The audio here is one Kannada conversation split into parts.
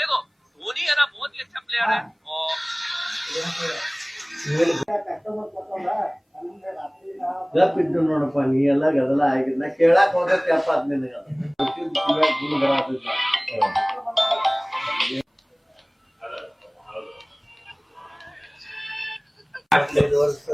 देखो धोनी है ना बहुत ही अच्छा प्लेयर है और ಗಪ್ಪಿದ್ದು ನೋಡಪ್ಪ ನೀ ಎಲ್ಲ ಗದಲ ಆಗಿದ್ ನಾ ಕೇಳಾಕ್ ಹೋಗತ್ತೆ ಅಪ್ಪ ಅದ್ ನಿನಗ ಗೊತ್ತಿದ್ದ್ ಕಿವ್ಯಾಗ್ ಗುಂಡ್ ಬರಾತೈತಿ. ಹದಿನೈದು ವರ್ಷ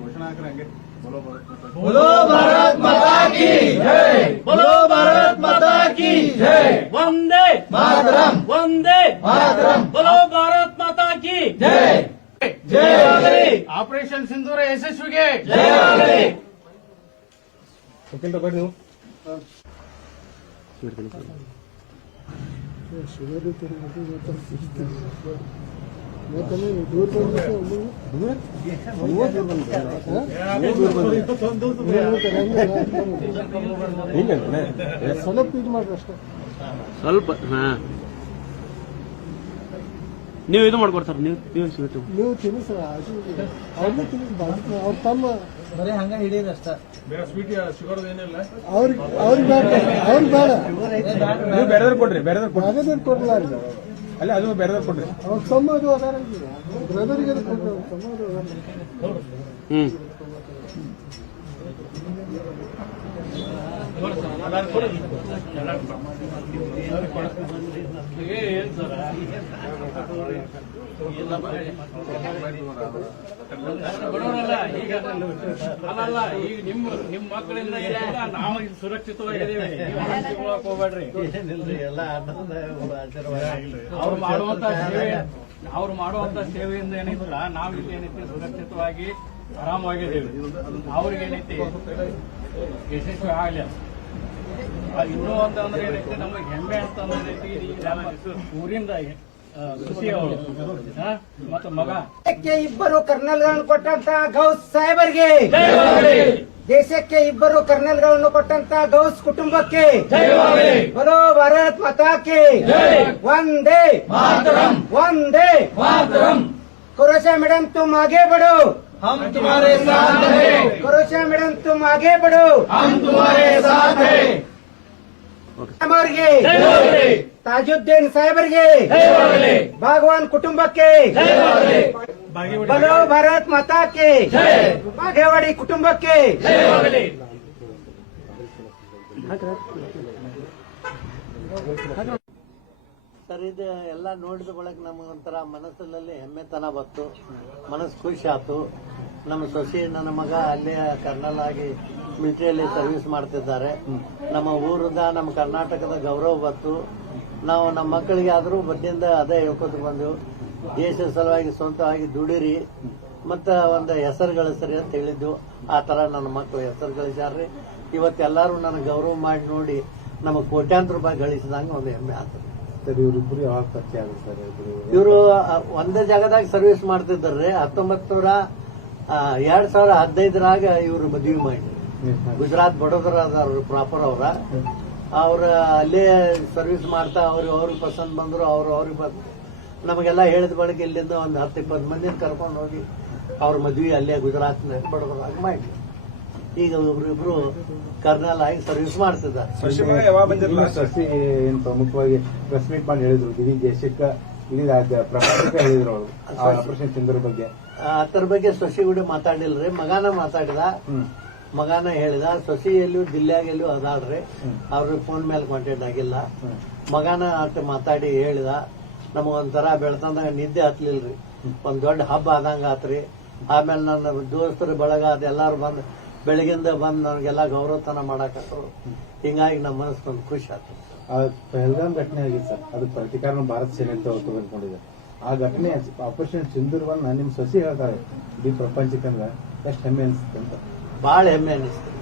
घोषणा करेंगे। बोलो भारत बोलो भारत माता की जय। बोलो भारत माता की जय। वंदे मातरम। वंदे मातरम। बोलो भारत माता की जय। जय। ऑपरेशन सिंदूर यशस्वी जय ಸಿಂಧೂರ ಬರ್ರಿ ನೀವು ಸ್ವಲ್ಪ ಹಾ ನೀವು ಇದು ಮಾಡ್ಕೊಡ್ತಾರ ನೀವು ನೀವು ಸಿಗುತ್ತೆ ನೀವು ಅವ್ರನ್ನ ತಿನ್ನಿಸ್ ಅವ್ರ ತಮ್ಮ ಬರೀ ಹಂಗ ಹಿಡಿಯದ ಅಷ್ಟ. ಅವ್ರಿಗೆ ಅವ್ರಿಗೆ ಬೇಡ ಅವ್ರಿಗೆ ಬೇಡ. ನೀವು ಬೇರೆದವ್ರು ಕೊಡ್ರಿ ಬೇರೆದವ್ರು ಕೊಡ್ರಿ. ಅಲ್ಲ ಅದು ಬೇರೆದವ್ರು ಕೊಡ್ರಿ. ಅವ್ರ ತಮ್ಮ ಅದು ಅದಾರ ಬ್ರದರ್ಗೆ ಕೊಟ್ಟು ಅವ್ರ ತಮ್ಮ ಅದು ಅದಾರ ಹ್ಮ್. ಬಡವರಲ್ಲ ಈಗ ಅಲ್ಲಲ್ಲ ಈಗ ನಿಮ್ಮ ನಿಮ್ಮ ಮಕ್ಕಳಿಂದ ಏನಿಲ್ಲ ನಾವು ಇಲ್ಲಿ ಸುರಕ್ಷಿತವಾಗಿದ್ದೀವಿ. ಹಂಚಿಕೊಳ್ಳಕ್ ಹೋಗ್ಬೇಡ್ರಿ. ಎಲ್ಲ ಅವ್ರು ಮಾಡುವಂತ ಸೇವೆ ಅವ್ರು ಮಾಡುವಂತ ಸೇವೆಯಿಂದ ಏನಿಲ್ಲ ನಾವು ಇಲ್ಲಿ ಏನೈತಿ ಸುರಕ್ಷಿತವಾಗಿ ಆರಾಮವಾಗಿದ್ದೀವಿ. ಅವ್ರಿಗೆ ಏನೈತಿ? ಯಶಸ್ವಿ ಆಗ್ಲಿ. ಇನ್ನೂ ಅಂತ ಅಂದ್ರೆ ಏನೈತೆ? ನಮಗೆ ಹೆಮ್ಮೆ ಅಂತ ಅನ್ನೋದೈತಿ ಊರಿಂದ ಖುಷಿ ಅವರು. ಮತ್ತು ಮಗ. ಇಬ್ಬರು ಕರ್ನಲ್ಗಳನ್ನು ಕೊಟ್ಟಂತ ಗೌಸ್ ಸಾಹೇಬರಿಗೆ. ದೇಶಕ್ಕೆ ಇಬ್ಬರು ಕರ್ನಲ್ಗಳನ್ನು ಕೊಟ್ಟಂತ ಗೌಸ್ ಕುಟುಂಬಕ್ಕೆ. ಬರೋ ಭಾರತ್ ಮತಾಕೆ ಒಂದೇ ಒಂದೇ ಕುರೋಶ ಮೇಡಮ್ ತುಮ್ ಹಾಗೆ ಬಡೋ. हम तुम्हारे साथ हैं कुरोशा मैडम तुम आगे बढ़ो हम तुम्हारे साथ हैं ಅವರಿಗೆ ತಾಜುದ್ದೀನ್ ಸಾಹೇಬರಿಗೆ ಭಗವಾನ್ ಕುಟುಂಬಕ್ಕೆ ಬಲೋ ಭಾರತ್ ಮಾತಾಕ್ಕೆ ಬಾಗೇವಾಡಿ ಕುಟುಂಬಕ್ಕೆ ಸರ್ ಇದು ಎಲ್ಲ ನೋಡಿದ ಬಳಕ ನಮಗೊಂಥರ ಮನಸ್ಸಿನಲ್ಲಿ ಹೆಮ್ಮೆತನ ಬಂತು. ಮನಸ್ಸು ಖುಷಿ ಆಯ್ತು ನಮ್ಮ ಸೊಸೆ ನನ್ನ ಮಗ ಅಲ್ಲೇ ಕರ್ನಲ್ ಆಗಿ ಮಿಲಿಟರಿಯಲ್ಲಿ ಸರ್ವಿಸ್ ಮಾಡ್ತಿದ್ದಾರೆ. ನಮ್ಮ ಊರದ, ನಮ್ಮ ಕರ್ನಾಟಕದ ಗೌರವ ಬಂತು. ನಾವು ನಮ್ಮ ಮಕ್ಕಳಿಗೆ ಆದರೂ ಬಡ್ಡಿಯಿಂದ ಅದೇ ಹೇಳ್ಕೊತ ಬಂದು, ದೇಶದ ಸಲುವಾಗಿ ಸ್ವಂತವಾಗಿ ದುಡಿರಿ. ಮತ್ತು ಒಂದು ಹೆಸರು ಗಳಿಸ್ರಿ ಅಂತ ಹೇಳಿದ್ದು. ಆ ಥರ ನನ್ನ ಮಕ್ಕಳು ಹೆಸರು ಗಳಿಸ್ಯಾರ್ರಿ. ಇವತ್ತೆಲ್ಲರೂ ನನ್ನ ಗೌರವ ಮಾಡಿ ನೋಡಿ, ನಮಗೆ ಕೋಟ್ಯಾಂತರ ರೂಪಾಯಿ ಗಳಿಸಿದಂಗೆ ಒಂದು ಹೆಮ್ಮೆ ಆತು. ಸರ್ ಇವರಿಬ್ರು ಯಾವಾಗ ಪರಿಚಯ ಆಗುತ್ತೆ ಸರ್ ಇವರು ಒಂದೇ ಜಾಗದಾಗ ಸರ್ವಿಸ್ ಮಾಡ್ತಿದ್ದಾರೆ ಹತ್ತೊಂಬತ್ ನೂರ ಎರಡ್ ಸಾವಿರ ಹದಿನೈದರಾಗ ಇವರು ಮದುವೆ ಮಾಡಿ ಗುಜರಾತ್ ಬಡೋದರ ಅದಾರ ಪ್ರಾಪರ್ ಅವರ ಅವ್ರ ಅಲ್ಲೇ ಸರ್ವಿಸ್ ಮಾಡ್ತಾ ಅವ್ರು ಅವ್ರಿಗೆ ಪಸಂದ್ ಬಂದ್ರು ಅವ್ರು ಅವ್ರಿಗೆ ಬಂದು. ನಮಗೆಲ್ಲ ಹೇಳಿದ ಬಳಿಕ ಇಲ್ಲಿಂದ ಒಂದು ಹತ್ತು ಇಪ್ಪತ್ತು ಮಂದಿನ ಕರ್ಕೊಂಡು ಹೋಗಿ ಅವ್ರ ಮದ್ವೆ ಅಲ್ಲೇ ಗುಜರಾತ್ ಬಡೋದರಾಗ ಮಾಡಿ ಈಗ ಒಬ್ರಿಬ್ರು ಕರ್ನಲ್ ಆಗಿ ಸರ್ವಿಸ್ ಮಾಡ್ತಿದ್ದಾರೆ. ಸಸಿ ಏನ್ ಪ್ರಮುಖವಾಗಿ ಪ್ರೆಸ್ ಮೀಟ್ ಮಾಡಿ ಹೇಳಿದ್ರು. ಇಡೀ ದೇಶಕ್ಕೆ ಹೇಳಿದ್ರು ಅವರು. ಆಪರೇಷನ್ ಬಗ್ಗೆ. ಅದ್ರ ಬಗ್ಗೆ ಸೊಸಿ ಕೂಡ ಮಾತಾಡಿಲ್ರಿ ಮಗಾನ ಮಾತಾಡಿದ. ಮಗಾನ ಹೇಳಿದ ಸೊಸಿ ಎಲ್ಲೂ ದಿಲ್ಲಿಯಾಗೆಲ್ಲೂ ಅದಾಳ್ರಿ ಅವ್ರ ಫೋನ್ ಮೇಲೆ ಕಾಂಟ್ಯಾಕ್ಟ್ ಆಗಿಲ್ಲ. ಮಗಾನ ಅಟ್ ಮಾತಾಡಿ ಹೇಳಿದ ನಮಗೊಂಥರ ಬೆಳ್ತಂದಾಗ ನಿದ್ದೆ ಹತ್ಲಿಲ್ರಿ. ಒಂದ್ ದೊಡ್ಡ ಹಬ್ಬ ಆದಂಗ ಆತ್ರಿ ಆಮೇಲೆ ನನ್ನ ದೋಸ್ತರು ಬಳಗ ಅದೆಲ್ಲಾರು ಬಂದ್ ಬೆಳಗಿಂದ ಬಂದು ನನಗೆಲ್ಲ ಗೌರವತನ ಮಾಡಾಕತ್ತರು ಹಿಂಗಾಗಿ ನಮ್ಮ ಮನಸ್ಸು ಖುಷಿ ಆಯ್ತು ಆ ಪಹಲ್ಗಾಮ್ ಘಟನೆ ಆಗಿತ್ತು ಸರ್. ಅದು ಪ್ರತಿಕಾರ ಭಾರತ ಸೇನೆ ಅಂತ ತೆಗೆದುಕೊಂಡಿದೆ ಆ ಘಟನೆ ಆಪರೇಷನ್ ಸಿಂಧೂರ್ವನ್ನ ನಿಮ್ ಸಸಿ ಹೇಳ್ತಾರೆ. ಇಡೀ ಪ್ರಪಂಚಕ್ಕಂದ್ರೆ ಎಷ್ಟು ಹೆಮ್ಮೆ ಅನಿಸುತ್ತೆ ಅಂತ. ಬಹಳ ಹೆಮ್ಮೆ ಅನಿಸ್ತದೆ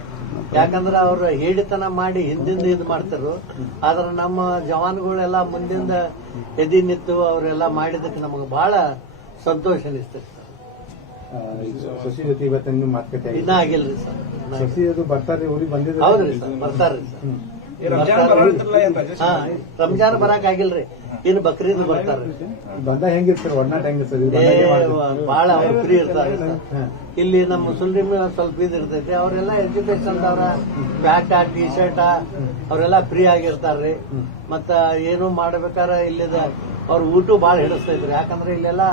ಯಾಕಂದ್ರೆ ಅವರು ಹೇಳಿತನ ಮಾಡಿ ಹಿಂದಿಂದ ಇದು ಮಾಡ್ತಾರೋ ಆದ್ರೆ ನಮ್ಮ ಜವಾನ್ಗಳೆಲ್ಲ ಮುಂದಿಂದ ಎದಿ ನಿಂತು ಅವರೆಲ್ಲ ಮಾಡಿದಕ್ಕೆ ನಮಗೆ ಬಹಳ ಸಂತೋಷ ಅನಿಸ್ತೈತಿ. ಆ, ಈಗ ಸೊಸಿ ಜೊತೆ ಇವತ್ತು ನಿಮ್ಮ ಮಾತುಕತೆ ಇನ್ನ ಆಗಿಲ್ರಿ ಸರ್. ಸೊಸಿ ಅದು ಬರ್ತಾರೆ ಊರಿಗೆ ಬಂದಿದ್ದಾರೆ. ಹೌದ್ರಿ ಸರ್. ಬರ್ತಾರ್ರಿ ಸರ್. ಹಾ ರಂಜಾನ್ ಬರಾಕ್ ಆಗಿಲ್ರಿ ಇನ್ನು ಬಕ್ರೀದ್ ಬರ್ತಾರ. ಬಂದ ಹೆಂಗಿರ್ತಾರೆ ಒಡನಾಟ ಹೆಂಗಿರ್ತಾರೆ ಇವ್ರು ಏ ಬಂದಾಗ ಮಾಡ್ತಾರೆ? ಬಹಳ ಅವ್ರ ಫ್ರೀ ಇರ್ತಾರೆ ಸರ್. ಇಲ್ಲಿ ನಮ್ಮ ಮುಸ್ಲಿಮ್ ಸ್ವಲ್ಪ ಇದು ಇರ್ತೈತಿ. ಅವರೆಲ್ಲ ಎಜುಕೇಶನ್ ಅವರ ಪ್ಯಾಟ ಟಿ ಶರ್ಟ ಅವರೆಲ್ಲ ಫ್ರೀ ಆಗಿರ್ತಾರ್ರಿ ಮತ್ತ ಏನು ಮಾಡ್ಬೇಕಾರ ಇಲ್ಲಿದ. ಅವ್ರ ಊಟ ಬಾಳ ಇದ್ರು ಯಾಕಂದ್ರೆ ಇಲ್ಲೆಲ್ಲ.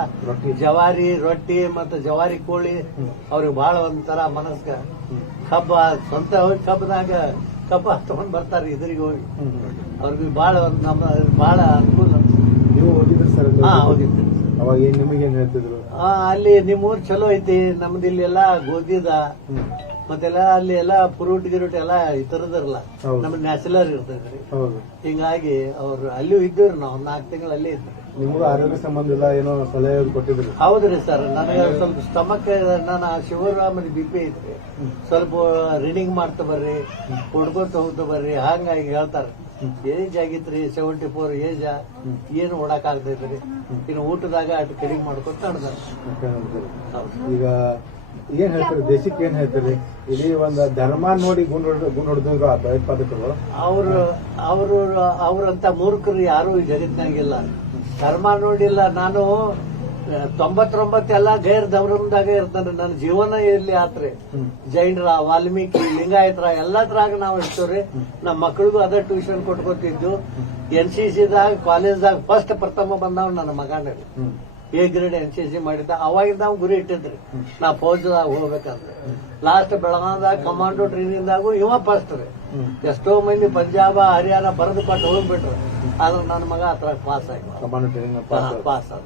ಜವಾರಿ ರೊಟ್ಟಿ ಮತ್ತೆ ಜವಾರಿ ಕೋಳಿ ಅವ್ರಿಗೆ ಬಹಳ ಒಂಥರ ಮನಸ್ಕ ಕಬ್ಬ ಸ್ವಂತ ಹೋಗಿ ಕಬ್ಬದಾಗ ಕಬ್ಬ ತಗೊಂಡ್ ಬರ್ತಾರೆ ಇದ್ರಿಗೆ ಹೋಗಿ. ಅವ್ರಿಗೆ ಬಹಳ ಒಂದ್ ನಮ್ಮ ಬಹಳ ಅನುಕೂಲ ನೀವು ಹೋಗಿದ್ರಿ ಸರ್? ಹಾ ಹೋಗಿದ್ರಿ ಅವಾಗ ನಿಮಗೆ ಹೇಳ್ತಿದ್ರು ಅಲ್ಲಿ ನಿಮ್ ಊರ್ ಚಲೋ ಐತಿ ನಮ್ದು ಇಲ್ಲೆಲ್ಲ ಗೋಧಿದ. ಮತ್ತೆಲ್ಲ ಅಲ್ಲಿ ಎಲ್ಲ ಫ್ರೂಟ್ ಗಿರೂಟ್ ಎಲ್ಲ ಇತರದಿರಲ್ಲ ಹೌದು. ನಮ್ ನ್ಯಾಚುರಲ್ ಇರ್ತದ್ರಿ ಹೌದು. ಹಿಂಗಾಗಿ ಅವ್ರು ಅಲ್ಲೂ ಇದ್ದೀವ್ರಿ ನಾವು ನಾಲ್ಕು ತಿಂಗಳು ಅಲ್ಲೇ ಇದ್ರಿ ನಿಮಗೂ ಆರೋಗ್ಯ ಸಂಬಂಧ ಇಲ್ಲ ಏನೋ ಸಲಹೆ ಕೊಟ್ಟಿದ್ರು ಹೌದ್ರಿ ಸರ್. ನನಗೆ ಸ್ವಲ್ಪ ಸ್ಟಮಕ್ ನನ್ನ ಶಿವರಾಮನ ಬಿ ಪಿ ಐತ್ರಿ ಸ್ವಲ್ಪ ರೀಡಿಂಗ್ ಮಾಡ್ತಾ ಬರ್ರಿ ಹುಡ್ಕೋತ ಹೋಗ್ತಾ ಬರ್ರಿ ಹಂಗಾಗಿ ಹೇಳ್ತಾರೆ. ಏಜ್ ಆಗಿತ್ರಿ ಸೆವೆಂಟಿ ಫೋರ್ ಏಜ್. ಏನು ಓಡಾಕ್ ಆಗ್ತೈತ್ರಿ ಇನ್ನು ಊಟದಾಗ ಅಟ್ ಕಡಿಮೆ ಮಾಡ್ಕೊತ ನಡ್ದಾರ ಹೌದು. ಈಗ ಏನ್ ಹೇಳ್ತಾರೆ? ದೇಶಕ್ಕೆ ಏನ್ ಹೇಳ್ತಾರೆ? ಇಲ್ಲಿ ಒಂದು ಧರ್ಮ ನೋಡಿ ಗುಂಡ್ ಹೊಡ್ ಗುಂಡ್ ಹೊಡೆದ್ರು ಭಯೋತ್ಪಾದಕರು. ಅವರು ಅವರು ಅವರಂತ ಮೂರ್ಖರು ಯಾರು ಈ ಜಗತ್ತಿನಾಗಿಲ್ಲ ಧರ್ಮ ನೋಡಿಲ್ಲ. ನಾನು ತೊಂಬತ್ತೊಂಬತ್ತೆಲ್ಲ ಗೈರ್ ಧರ್ಮದಾಗ ಇರ್ತಾನೆ. ನನ್ನ ಜೀವನ ಇಲ್ಲಿ ಆತ್ರಿ? ಜೈನರ ವಾಲ್ಮೀಕಿ ಲಿಂಗಾಯತರ ಎಲ್ಲದ್ರಾಗ ನಾವು ಇರ್ತೇವ್ರಿ. ನಮ್ಮ ಮಕ್ಕಳಿಗೂ ಅದೇ ಟ್ಯೂಷನ್ ಕೊಟ್ಕೊತಿದ್ದು. ಎನ್ ಸಿ ಸಿದಾಗ ಕಾಲೇಜ್ದಾಗ ಫಸ್ಟ್ ಪ್ರಥಮ ಬಂದವ್ ನನ್ನ ಮಗನ. A grade N C C ಮಾಡಿದ್ದ ಅವಾಗಿಂದ ನಾವು ಗುರಿ ಇಟ್ಟಿದ್ರಿ. ನಾ ಫೌಜ್ದಾಗ ಹೋಗ್ಬೇಕಂದ್ರೆ. ಲಾಸ್ಟ್ ಬೆಳಗಾವದಾಗ ಕಮಾಂಡೋ ಟ್ರೈನಿಂದಾಗೂ ಇವ ಫಸ್ಟ್ ರೀ. ಎಷ್ಟೋ ಮಂದಿ ಪಂಜಾಬ ಹರಿಯಾಣ ಬರೆದು ಕೊಟ್ಟು ಹೋಗ್ಬಿಟ್ರು. ಆದ್ರೆ ನನ್ನ ಮಗ ಹತ್ರ ಪಾಸ್ ಆಗಿ. ಪಾಸ್ ಆದ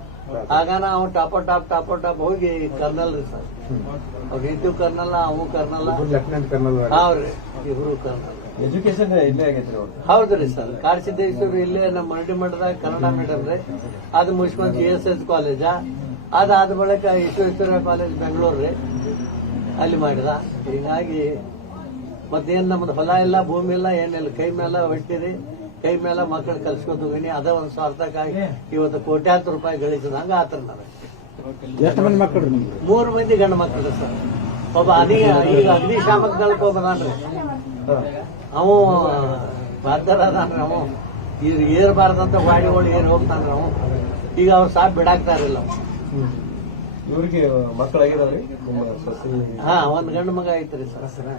ಆಗ. ನಾವು ಟಾಪ ಟಾಪ್ ಟಾಪ್ ಟಾಪ್ ಹೋಗಿ ಕರ್ನಲ್ ರೀ ಸರ್. ಅವ್ರು ಇದ್ದು ಕರ್ನಲ್ ಅವು ಕರ್ನಲ್ಲ. ಲೆಫ್ಟಿನೆಂಟ್ ಕರ್ನಲ್ ರೀ ಇಬ್ರು ಕರ್ನಲ್. ಎಜುಕೇಶನ್ ಇಲ್ಲೇ ಆಗೈತ್ರಿ ಹೌದು ರೀ ಸರ್. ಕಾಡಸಿದ್ದೇಶ್ವರ ಇಲ್ಲೇ ನಮ್ಮ ಮರಡಿ ಮಠದಾಗ ಕನ್ನಡ ಮೇಡಮ್ ರೀ. ಅದು ಮುಗಿಸ್ಕೊಂಡು ಜಿ ಎಸ್ ಎಸ್ ಕಾಲೇಜ ಅದಾದ ಬಳಿಕ ವಿಶ್ವೇಶ್ವರ ಕಾಲೇಜ್ ಬೆಂಗಳೂರು ರೀ. ಅಲ್ಲಿ ಮಾಡಿದ. ಹೀಗಾಗಿ ಮತ್ತೇನ್ ನಮ್ದು ಹೊಲ ಇಲ್ಲ ಭೂಮಿ ಇಲ್ಲ ಏನಿಲ್ಲ. ಕೈ ಮೇಲೆ ಹೊಟ್ಟಿರಿ ಕೈ ಮೇಲೆ ಮಕ್ಕಳು ಕಲ್ಸ್ಕೊತೀನಿ ಹೋಗಿನಿ. ಅದ ಒಂದು ಸ್ವಾರ್ಥಕ್ಕಾಗಿ ಇವತ್ತು ಕೋಟ್ಯಾಂತರ ರೂಪಾಯಿ ಗಳಿಸಿದಂಗ ಆತರ ನಾನು ಎಷ್ಟು ಮಂದಿ ಮಕ್ಕಳು ಮೂರು ಮಂದಿ ಗಂಡು ಮಕ್ಕಳು ಸರ್. ಒಬ್ಬ ಅನಿ ಈಗ ಅಗ್ನಿಶಾಮಕ ದಳಕ್ಕೆ ಹೋಗ್ಬದಾನ್ರಿ. ಅವು ಬರ್ತಾರ ನಾವು. ಅವು ಈಗ ಏರ್ಬಾರ್ದಂತ ಗಾಡಿಗಳು ಏನು ಹೋಗ್ತಾನ್ರಿ ನಾವು. ಈಗ ಅವ್ರು ಸಾಪ್ ಬಿಡಾಕ್ತಾರಿಲ್ಲ ಇವ್ರಿಗೆ ಮಕ್ಕಳಾಗಿದಾವ್ರಿ ಹಾ ಒಂದ್ ಗಂಡು ಮಗ ಐತ್ರಿ ಸರ್.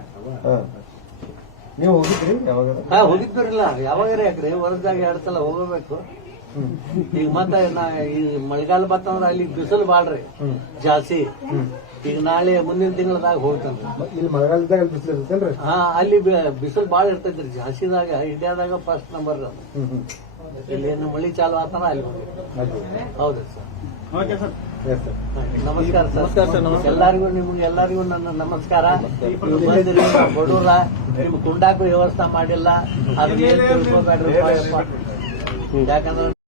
ನೀವು ಹೋಗಿದ್ರಿ ಯಾವಾಗ ಹಾ ಹೋಗಿದ್ದಿರಲ್ಲ ಯಾವಾಗ ಯಾಕ್ರಿ? ವರ್ಷದಾಗ ಎರಡ್ ಸಲ ಹೋಗಬೇಕು. ಈಗ ಮತ್ತ ನಾ ಈ ಮಳೆಗಾಲ ಬತ್ತಂದ್ರ ಅಲ್ಲಿ ಬಿಸಿಲು ಬಾಳ್ರಿ ಜಾಸ್ತಿ. ಈಗ ನಾಳೆ ಮುಂದಿನ ತಿಂಗಳದಾಗ ಹೋಗ್ತಂತ. ಇಲ್ಲಿ ಮಳೆಗಾಲದಾಗ ಬಿಸಿಲು ಇರ್ತೇನ್ರಿ ಹಾ ಅಲ್ಲಿ ಬಿಸಲ್ ಬಾಳ ಇರ್ತೈತ್ರಿ ಜಾಸ್ತಿದಾಗ ಇಂಡಿಯಾದಾಗ ಫಸ್ಟ್ ನಂಬರ್ ಇಲ್ಲಿ ಏನು ಮಳಿ ಚಾಲು ಆತನ ಅಲ್ಲಿ ಹೌದು sir. Okay sir. Yes sir. ನಮಸ್ಕಾರ ಸರ್ ಎಲ್ಲರಿಗೂ ನಿಮ್ಗೆ ಎಲ್ಲರಿಗೂ ನನ್ನ ನಮಸ್ಕಾರ. ಬಡೂರ ನಿಮ್ ಕುಂಡಾಕು ವ್ಯವಸ್ಥೆ ಮಾಡಿಲ್ಲ. ತಿಳ್ಕೊಬೇಡ್ರಿ ಯಾಕಂದ್ರೆ